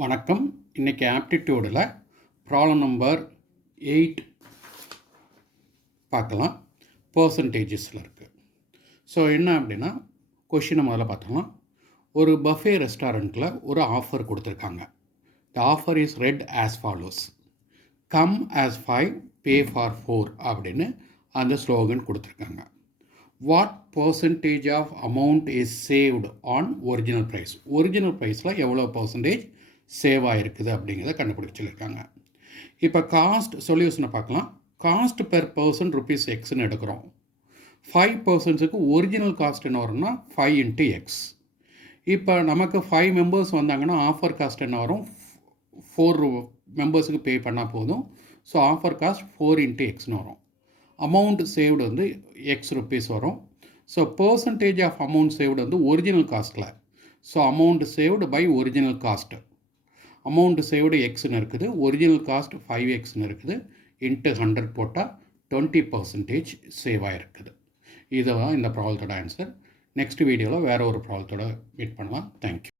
வணக்கம். இன்றைக்கி ஆப்டிடியூடில் problem number 8 பார்க்கலாம். பர்சன்டேஜஸில் இருக்குது. ஸோ என்ன அப்படின்னா, கொஷினை முதல்ல பார்த்தோம்னா, ஒரு பஃபே ரெஸ்டாரண்ட்டில் ஒரு ஆஃபர் கொடுத்துருக்காங்க. The offer is read as follows: come as 5, pay for 4 அப்படின்னு அந்த ஸ்லோகன் கொடுத்துருக்காங்க. What percentage of amount is saved on original price? Original ப்ரைஸில் எவ்வளோ பர்சன்டேஜ் சேவ் ஆகிருக்குது அப்படிங்கிறத கண்டுபிடிச்சிருக்காங்க. இப்போ காஸ்ட் சொல்யூஷனை பார்க்கலாம். காஸ்ட் பெர் பர்சன் ருபீஸ் எக்ஸ்ன்னு எடுக்கிறோம். 5 பர்சன்ஸுக்கு ஒரிஜினல் காஸ்ட் என்ன வரும்னா 5 இன்ட்டு எக்ஸ். இப்போ நமக்கு 5 மெம்பர்ஸ் வந்தாங்கன்னா ஆஃபர் காஸ்ட் என்ன வரும்? 4 மெம்பர்ஸுக்கு பே பண்ணால் போதும். ஸோ ஆஃபர் காஸ்ட் 4 இன்ட்டு எக்ஸ்னு வரும். அமௌண்ட் சேவ்டு வந்து எக்ஸ் ருபீஸ் வரும். So percentage of amount saved வந்து ஒரிஜினல் காஸ்ட்டில். So amount saved by original cost. Amount saved எக்ஸ்னு இருக்குது, ஒரிஜினல் காஸ்ட் 5xன்னு இருக்குது. இன்ட்டு 100 போட்டால் 20% சேவ் ஆகிருக்குது. இதுதான் இந்த ப்ராப்ளத்தோட ஆன்சர். நெக்ஸ்ட் வீடியோவில் வேறு ஒரு ப்ராப்ளத்தோட மீட் பண்ணலாம். தேங்க்யூ.